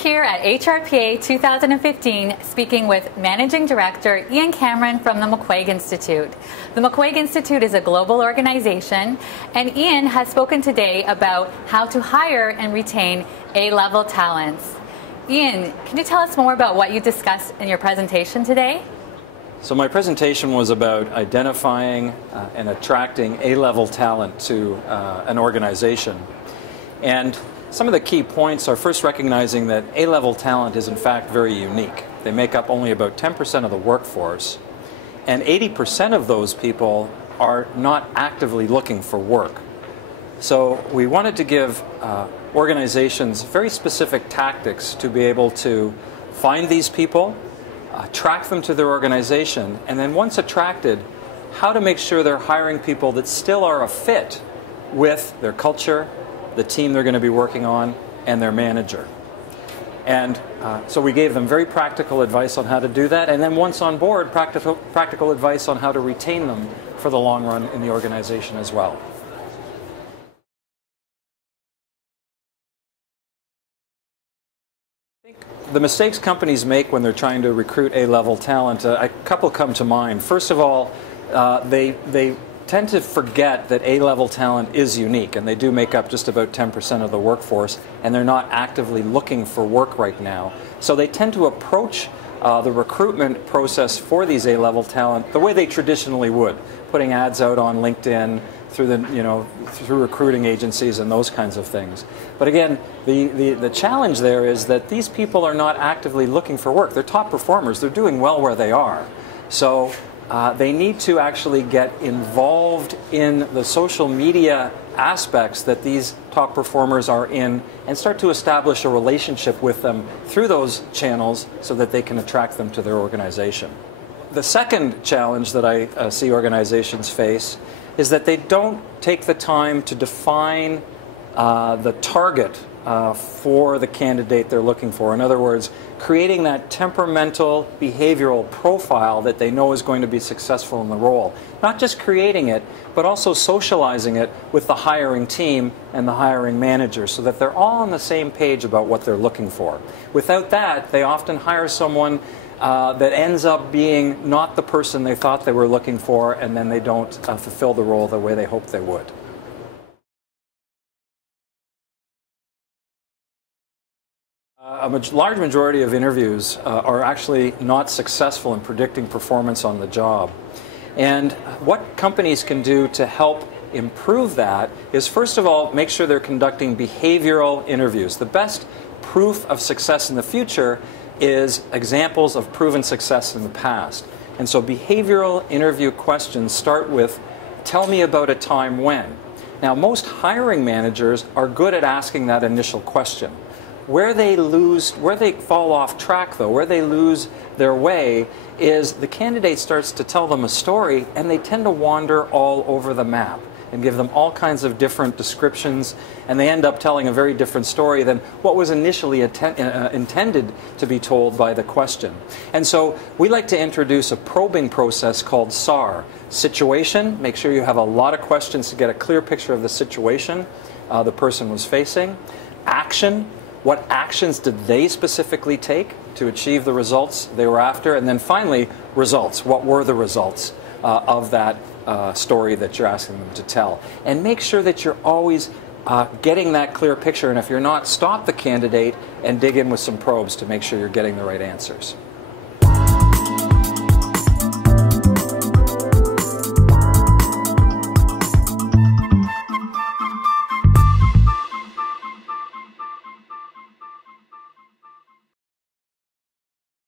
here at HRPA 2015 speaking with Managing Director Ian Cameron from the McQuaig Institute. The McQuaig Institute is a global organization, and Ian has spoken today about how to hire and retain A-level talents. Ian, can you tell us more about what you discussed in your presentation today? So my presentation was about identifying and attracting A-level talent to an organization. And some of the key points are first recognizing that A-level talent is in fact very unique. They make up only about 10% of the workforce, and 80% of those people are not actively looking for work. So we wanted to give organizations very specific tactics to be able to find these people, attract them to their organization, and then once attracted, how to make sure they're hiring people that still are a fit with their culture, the team they're going to be working on, and their manager. And so we gave them very practical advice on how to do that, and then once on board, practical advice on how to retain them for the long run in the organization as well. The mistakes companies make when they're trying to recruit A-level talent, a couple come to mind. First of all, they tend to forget that A-level talent is unique, and they do make up just about 10% of the workforce, and they're not actively looking for work right now. So they tend to approach the recruitment process for these A-level talent the way they traditionally would, putting ads out on LinkedIn, through recruiting agencies and those kinds of things. But again, the challenge there is that these people are not actively looking for work. They're top performers. They're doing well where they are. So they need to actually get involved in the social media aspects that these top performers are in and start to establish a relationship with them through those channels so that they can attract them to their organization. The second challenge that I see organizations face is that they don't take the time to define the target for the candidate they're looking for. In other words, creating that temperamental, behavioral profile that they know is going to be successful in the role. Not just creating it, but also socializing it with the hiring team and the hiring manager so that they're all on the same page about what they're looking for. Without that, they often hire someone that ends up being not the person they thought they were looking for, and then they don't fulfill the role the way they hoped they would. A large majority of interviews are actually not successful in predicting performance on the job. And what companies can do to help improve that is, first of all, make sure they're conducting behavioral interviews. The best proof of success in the future is examples of proven success in the past. And so behavioral interview questions start with, tell me about a time when. Now, most hiring managers are good at asking that initial question. Where they fall off track, though, where they lose their way, is the candidate starts to tell them a story, and they tend to wander all over the map and give them all kinds of different descriptions, and they end up telling a very different story than what was initially intended to be told by the question. And so we like to introduce a probing process called SAR. Situation, make sure you have a lot of questions to get a clear picture of the situation the person was facing. Action, what actions did they specifically take to achieve the results they were after? And then finally, results. What were the results of that story that you're asking them to tell? And make sure that you're always getting that clear picture. And if you're not, stop the candidate and dig in with some probes to make sure you're getting the right answers.